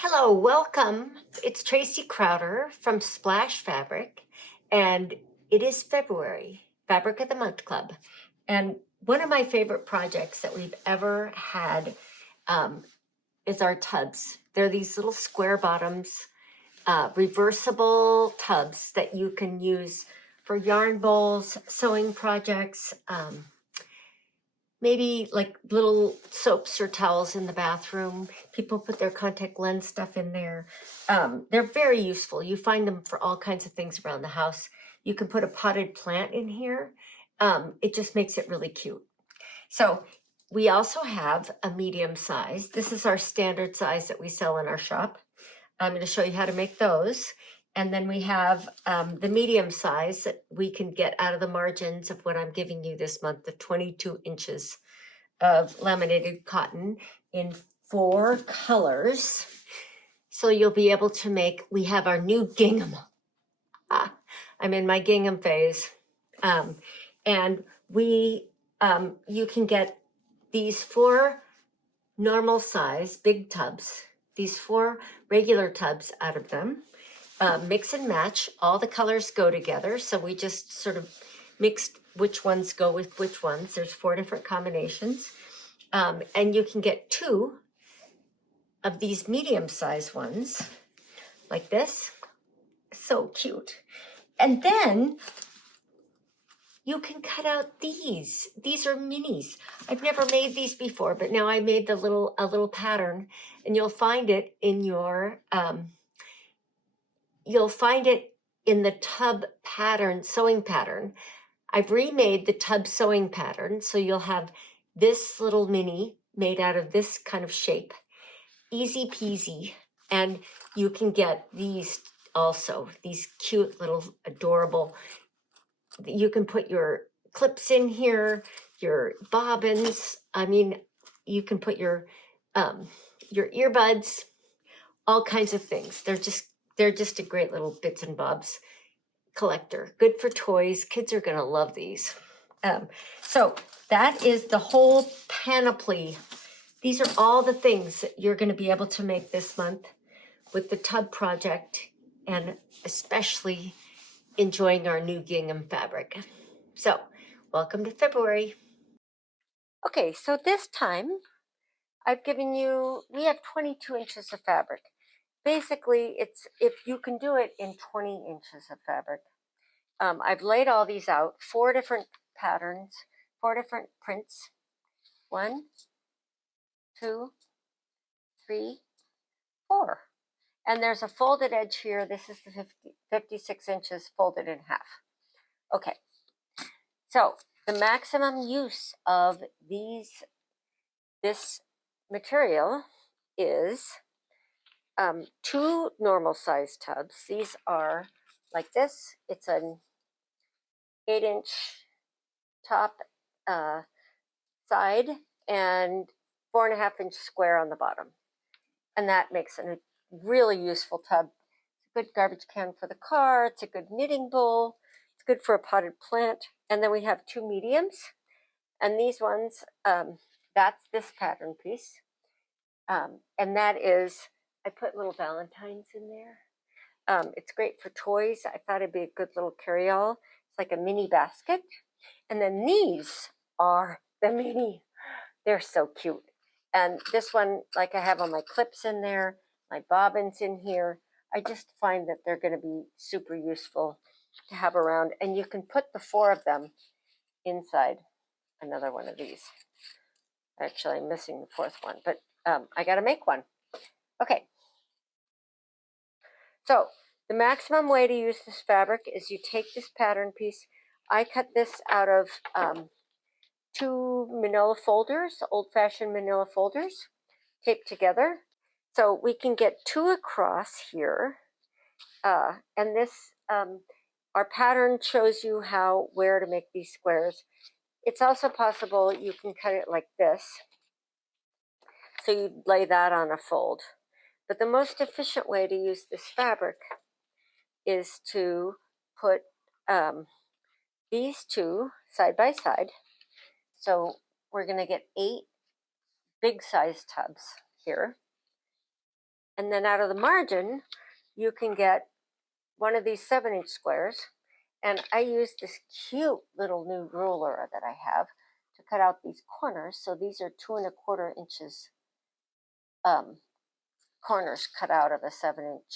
Hello, welcome. It's Tracy Crowder from Splash Fabric, and it is February, Fabric of the Month Club. And one of my favorite projects that we've ever had is our tubs. They're these little square bottoms, reversible tubs that you can use for yarn bowls, sewing projects, maybe like little soaps or towels in the bathroom. People put their contact lens stuff in there. They're very useful. You find them for all kinds of things around the house. You can put a potted plant in here. It just makes it really cute. So we also have a medium size. This is our standard size that we sell in our shop. I'm going to show you how to make those. And then we have the medium size that we can get out of the margins of what I'm giving you this month, the 22 inches of laminated cotton in 4 colors. So you'll be able to make, we have our new gingham. I'm in my gingham phase. And you can get these 4 normal size big tubs, these 4 regular tubs out of them. Mix and match, all the colors go together. So we just sort of mixed which ones go with which ones. There's 4 different combinations. And you can get 2 of these medium-sized ones like this. So cute. And then you can cut out these. These are minis. I've never made these before, but now I made a little pattern, and you'll find it in the tub pattern, sewing pattern. I've remade the tub sewing pattern, so you'll have this little mini made out of this kind of shape. Easy peasy. And you can get these also, these cute little adorable, you can put your clips in here, your bobbins. I mean, you can put your earbuds, all kinds of things. They're just a great little bits and bobs collector. Good for toys. Kids are going to love these. So that is the whole panoply. These are all the things that you're going to be able to make this month with the tub project, and especially enjoying our new gingham fabric. So welcome to February. Okay, so this time we have 22 inches of fabric. Basically, it's if you can do it in 20 inches of fabric. I've laid all these out, 4 different patterns, 4 different prints. 1, 2, 3, 4. And there's a folded edge here. This is the 56 inches folded in half. Okay, so the maximum use of this material is 2 normal size tubs. These are like this. It's an 8-inch top side and 4.5-inch square on the bottom. And that makes it a really useful tub. It's a good garbage can for the car. It's a good knitting bowl. It's good for a potted plant. And then we have 2 mediums. And these ones, that's this pattern piece. And that is, I put little valentines in there. It's great for toys. I thought it'd be a good little carry-all. It's like a mini basket. And then these are the mini. They're so cute. And this one, like I have all my clips in there, my bobbins in here. I just find that they're going to be super useful to have around. And you can put the 4 of them inside another one of these. Actually, I'm missing the 4th one, but I got to make one. Okay. So the maximum way to use this fabric is you take this pattern piece. I cut this out of 2 manila folders, old-fashioned manila folders, taped together. So we can get 2 across here. And this, our pattern shows you where to make these squares. It's also possible you can cut it like this. So you lay that on a fold. But the most efficient way to use this fabric is to put these 2 side by side. So we're going to get 8 big size tubs here. And then out of the margin, you can get one of these 7-inch squares. And I use this cute little new ruler that I have to cut out these corners. So these are 2¼ inches corners cut out of a 7-inch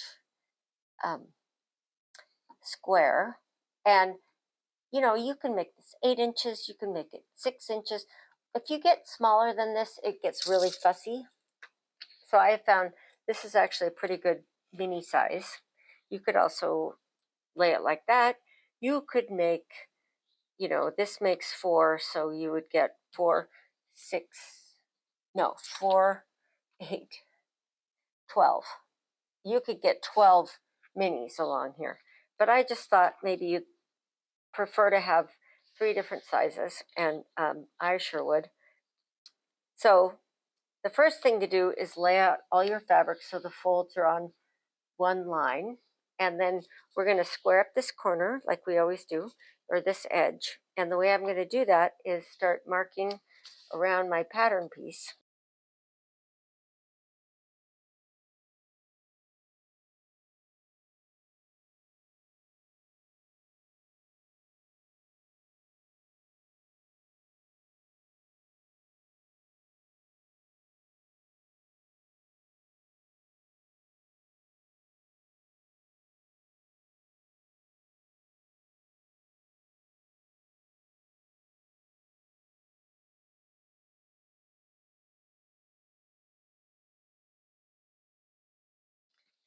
square. And you can make this 8 inches, you can make it 6 inches. If you get smaller than this, it gets really fussy. So I have found this is actually a pretty good mini size. You could also lay it like that. You could make, this makes 4, so you would get 4, 8, 12. You could get 12 minis along here. But I just thought maybe you'd prefer to have 3 different sizes, and I sure would. So the first thing to do is lay out all your fabric so the folds are on one line, and then we're going to square up this corner like we always do, or this edge. And the way I'm going to do that is start marking around my pattern piece.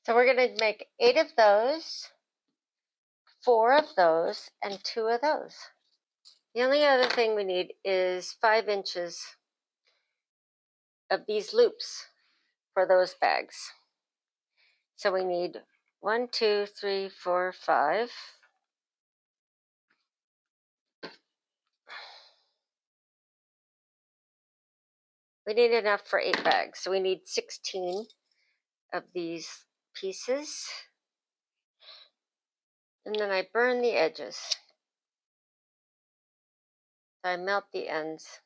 So we're going to make 8 of those, 4 of those, and 2 of those. The only other thing we need is 5 inches of these loops for those bags. So we need 1, 2, 3, 4, 5. We need enough for 8 bags. So we need 16 of these pieces. And then I burn the edges. I melt the ends.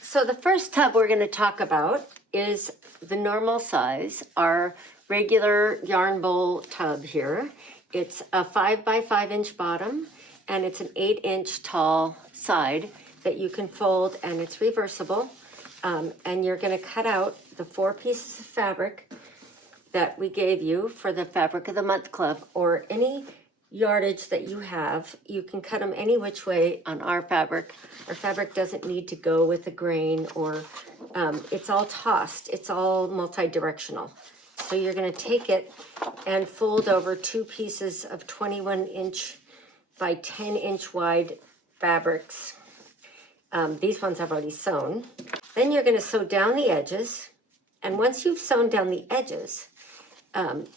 So the first tub we're going to talk about is the normal size, our regular yarn bowl tub here. It's a 5 by 5 inch bottom, and it's an 8-inch tall side that you can fold, and it's reversible. And you're going to cut out the 4 pieces of fabric that we gave you for the Fabric of the Month Club, or any yardage that you have. You can cut them any which way on our fabric. Our fabric doesn't need to go with the grain, or it's all tossed. It's all multi-directional. So you're going to take it and fold over 2 pieces of 21-inch by 10-inch wide fabrics. These ones I've already sewn. Then you're going to sew down the edges. And once you've sewn down the edges,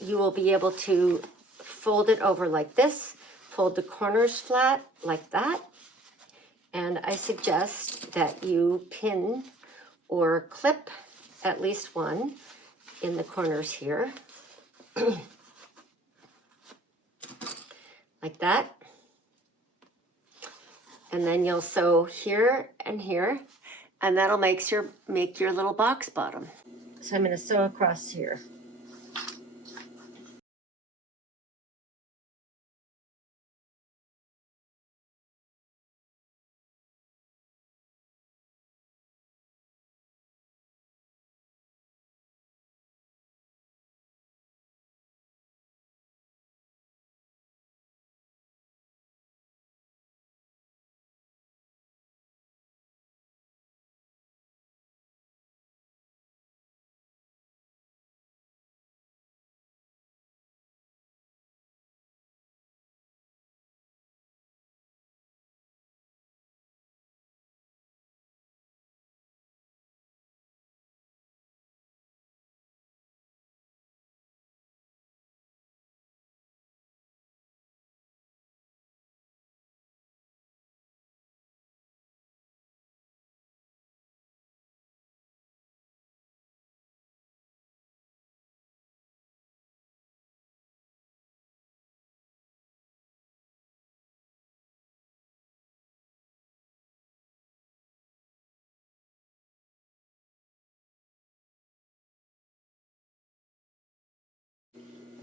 you will be able to fold it over like this, fold the corners flat like that. And I suggest that you pin or clip at least one in the corners here, like that. And then you'll sew here and here, and that'll make your little box bottom. So I'm going to sew across here.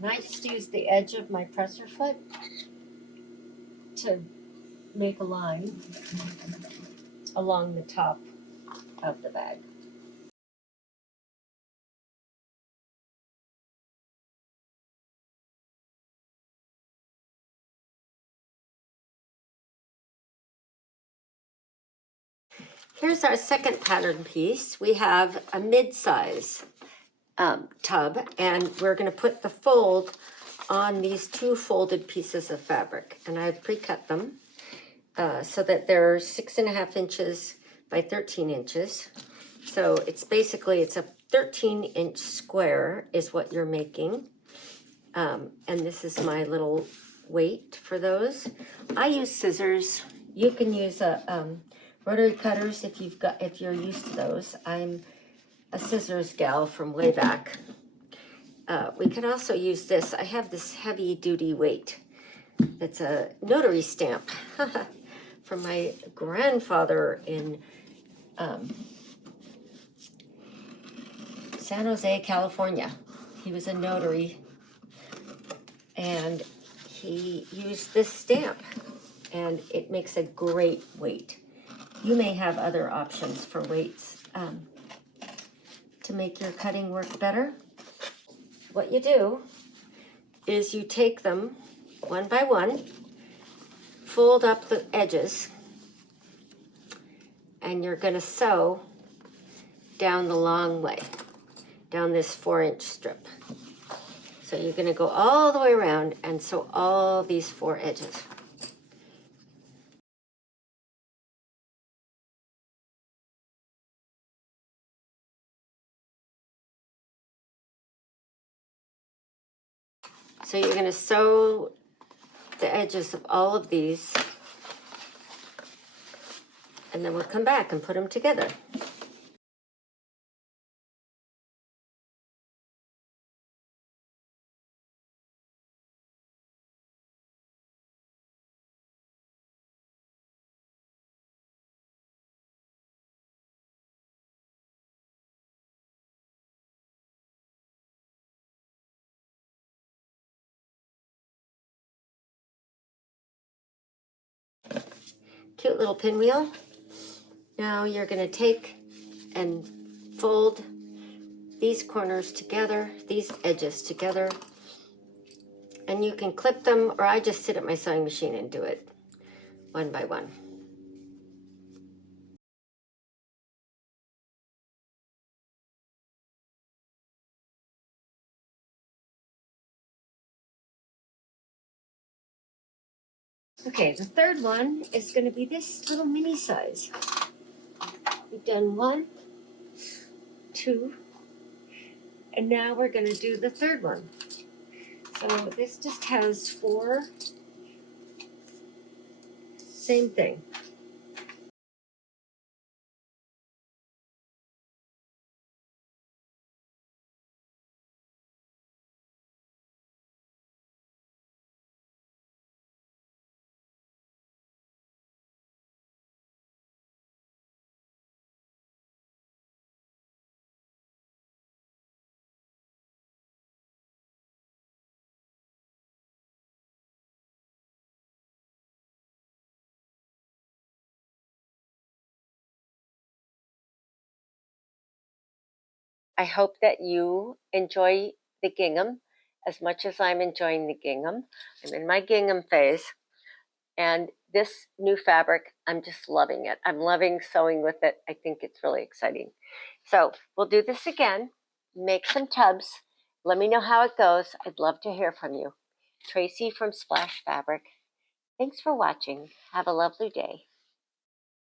And I just use the edge of my presser foot to make a line along the top of the bag. Here's our second pattern piece. We have a mid-size tub, and we're going to put the fold on these two folded pieces of fabric. And I've pre-cut them so that they're 6.5 inches by 13 inches. So it's a 13-inch square is what you're making. And this is my little weight for those. I use scissors. You can use rotary cutters if you're used to those. I'm a scissors gal from way back. We can also use this. I have this heavy duty weight. It's a notary stamp from my grandfather in San Jose, California. He was a notary, and he used this stamp, and it makes a great weight. You may have other options for weights to make your cutting work better. What you do is you take them one by one, fold up the edges, and you're going to sew down the long way, down this 4-inch strip. So you're going to go all the way around and sew all these 4 edges. So you're going to sew the edges of all of these, and then we'll come back and put them together. Cute little pinwheel. Now you're going to take and fold these corners together, these edges together, and you can clip them, or I just sit at my sewing machine and do it one by one. Okay, the third one is going to be this little mini size. We've done 1, 2, and now we're going to do the third one. So this just has 4, same thing. I hope that you enjoy the gingham as much as I'm enjoying the gingham. I'm in my gingham phase, and this new fabric, I'm just loving it. I'm loving sewing with it. I think it's really exciting. So we'll do this again. Make some tubs. Let me know how it goes. I'd love to hear from you. Tracy from Splash Fabric. Thanks for watching. Have a lovely day.